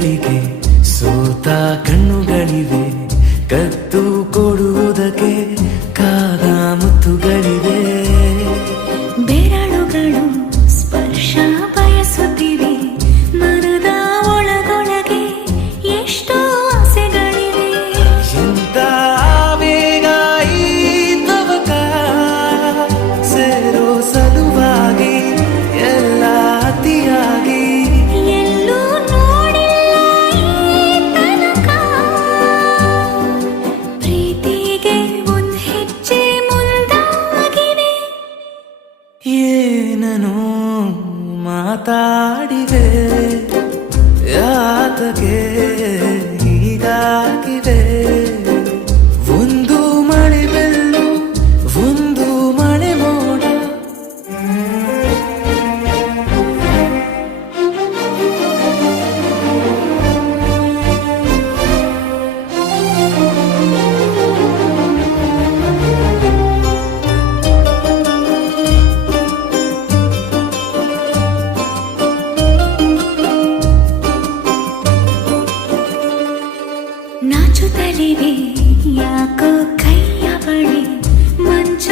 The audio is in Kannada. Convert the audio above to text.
ಕೈಗಳಿಗೆ ಸೋತ ಕಣ್ಣುಗಳಿವೆ ಕತ್ತು ಕೊಡುವುದಕ್ಕೆ ಕಾದ ಮುತ್ತುಗಳಿವೆ. ಏನನು ಮಾತಾಡಿದೆ ಯಾತಗೆ ಹೀಗಾಗಿದೆ. ಮಂಚ